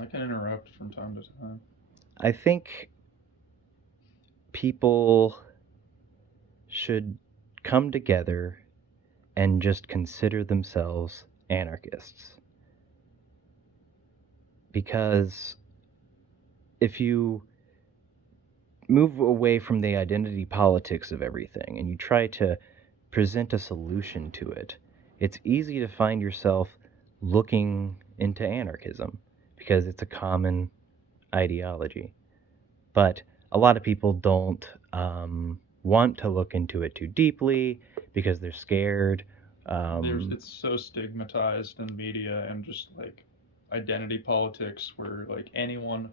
I can interrupt from time to time. I think people should come together and just consider themselves anarchists. Because if you move away from the identity politics of everything and you try to present a solution to it, it's easy to find yourself looking into anarchism because it's a common ideology. But a lot of people don't want to look into it too deeply because they're scared. It's so stigmatized in media and just like identity politics, where like anyone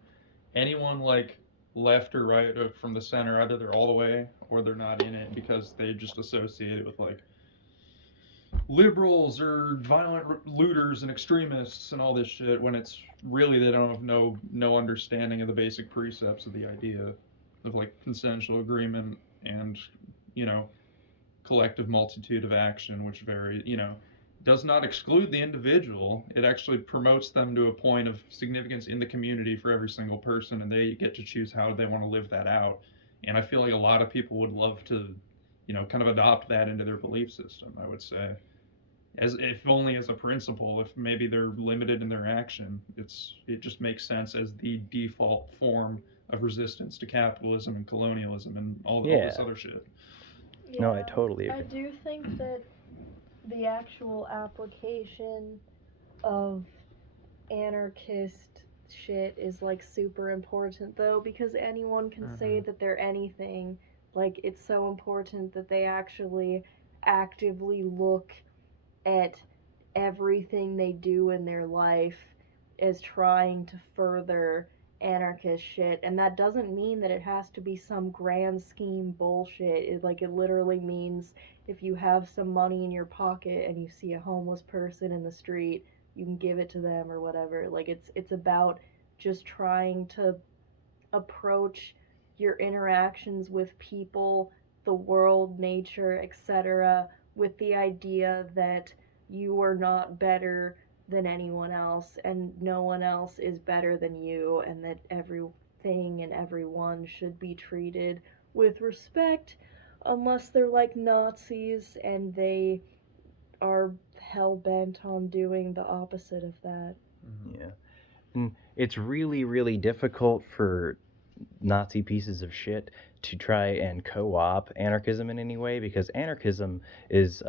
like left or right or from the center, either they're all the way or they're not in it because they just associate it with like liberals or violent looters and extremists and all this shit, when it's really they don't have no understanding of the basic precepts of the idea of like consensual agreement and, you know, collective multitude of action, which does not exclude the individual. It actually promotes them to a point of significance in the community for every single person, and they get to choose how they want to live that out. And I feel like a lot of people would love to, kind of adopt that into their belief system, I would say. As if only as a principle, if maybe they're limited in their action, it just makes sense as the default form of resistance to capitalism and colonialism and all this Yeah, other shit. no, I Yeah, totally I agree. do think that the actual application of anarchist shit is like super important though, because anyone can say Mm-hmm. that they're anything. Like, it's so important that they actually actively look at everything they do in their life as trying to further anarchist shit. And that doesn't mean that it has to be some grand scheme bullshit. It literally means if you have some money in your pocket and you see a homeless person in the street, you can give it to them or whatever. Like, it's about just trying to approach your interactions with people, the world, nature, etc., with the idea that you are not better than anyone else and no one else is better than you, and that everything and everyone should be treated with respect unless they're like Nazis and they are hell bent on doing the opposite of that. Mm-hmm. Yeah. And it's really, really difficult for Nazi pieces of shit to try and co-op anarchism in any way because anarchism is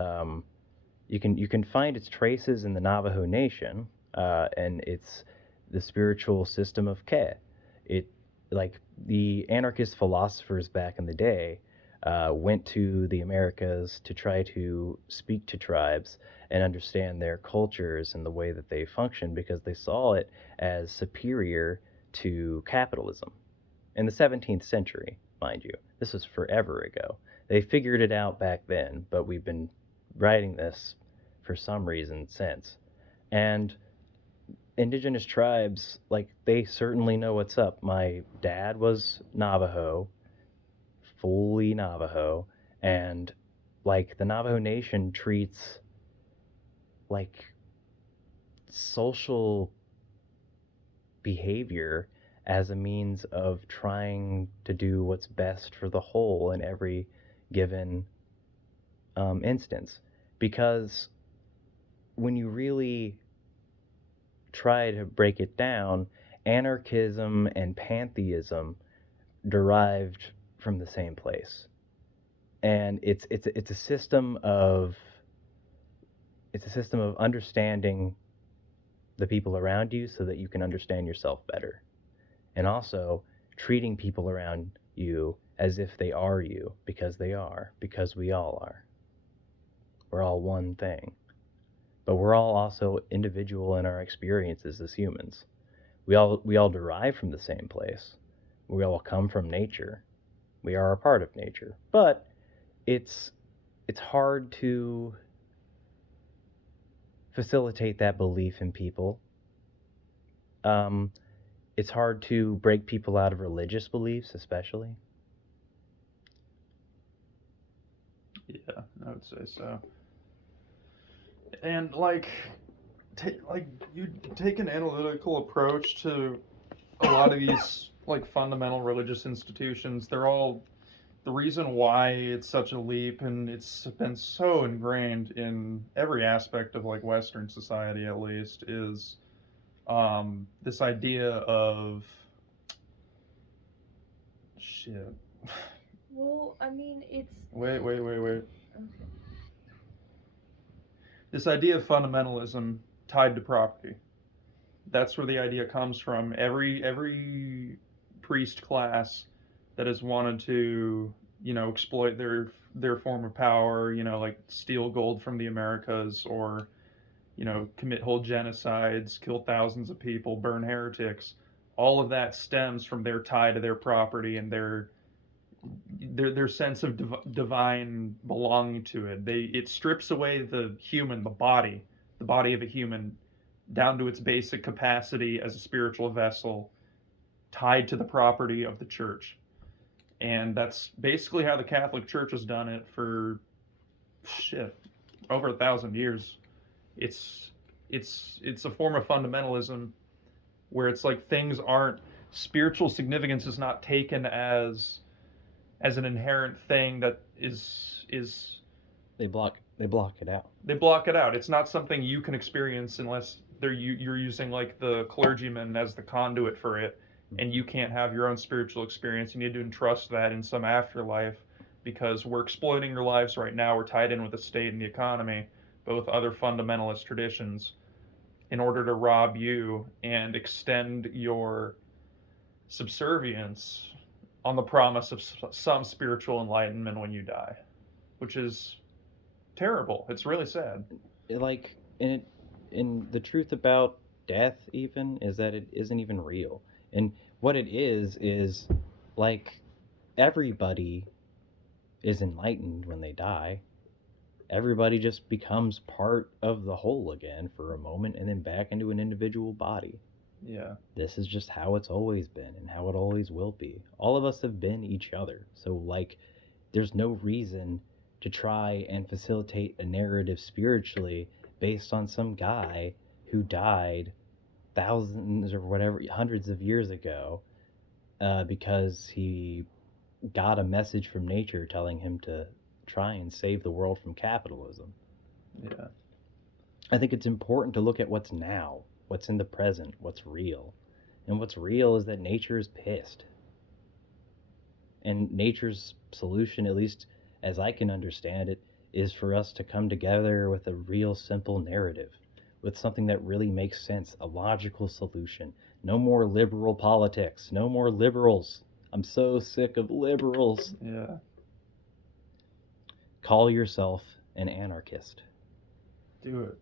you can find its traces in the Navajo Nation, and it's the spiritual system of Ke. It like the anarchist philosophers back in the day went to the Americas to try to speak to tribes and understand their cultures and the way that they function because they saw it as superior to capitalism. In the 17th century, mind you, this was forever ago. They figured it out back then, but we've been writing this for some reason since. And indigenous tribes, like, they certainly know what's up. My dad was Navajo, fully Navajo, and like the Navajo Nation treats like social behavior as a means of trying to do what's best for the whole in every given instance. Because when you really try to break it down, anarchism and pantheism derived from the same place, and it's a system of understanding the people around you so that you can understand yourself better, and also treating people around you as if they are you because we all are. We're all one thing, but we're all also individual in our experiences as humans. We all derive from the same place. We all come from nature. We are a part of nature. But it's it's hard to facilitate that belief in people. Um, it's hard to break people out of religious beliefs, especially. Yeah, I would say so. And like, you take an analytical approach to a lot of these like fundamental religious institutions. They're all the reason why it's such a leap, and it's been so ingrained in every aspect of like Western society, at least, is this idea of shit. Well, I mean, it's Wait. okay. This idea of fundamentalism tied to property. That's where the idea comes from. Every priest class that has wanted to, exploit their form of power, like steal gold from the Americas, or commit whole genocides, kill thousands of people, burn heretics. All of that stems from their tie to their property and their sense of divine belonging to it. It strips away the human, the body of a human, down to its basic capacity as a spiritual vessel, tied to the property of the church. And that's basically how the Catholic Church has done it for over 1,000 years. It's a form of fundamentalism where it's like things aren't spiritual significance is not taken as an inherent thing that is They block it out. they block it out. It's not something you can experience unless you're using like the clergyman as the conduit for it, and you can't have your own spiritual experience. You need to entrust that in some afterlife, because we're exploiting your lives right now. We're tied in with the state and the economy, but with other fundamentalist traditions, in order to rob you and extend your subservience on the promise of some spiritual enlightenment when you die, which is terrible. It's really sad. Like, and the truth about death even is that it isn't even real. And what it is like, everybody is enlightened when they die. Everybody just becomes part of the whole again for a moment, and then back into an individual body. Yeah. This is just how it's always been and how it always will be. All of us have been each other. So, like, there's no reason to try and facilitate a narrative spiritually based on some guy who died thousands or whatever, hundreds of years ago, because he got a message from nature telling him to try and save the world from capitalism. Yeah. I think it's important to look at what's now, what's in the present, what's real. And what's real is that nature is pissed. And nature's solution, at least as I can understand it, is for us to come together with a real simple narrative, with something that really makes sense, a logical solution. No more liberal politics, no more liberals. I'm so sick of liberals. Yeah. Call yourself an anarchist. Do it.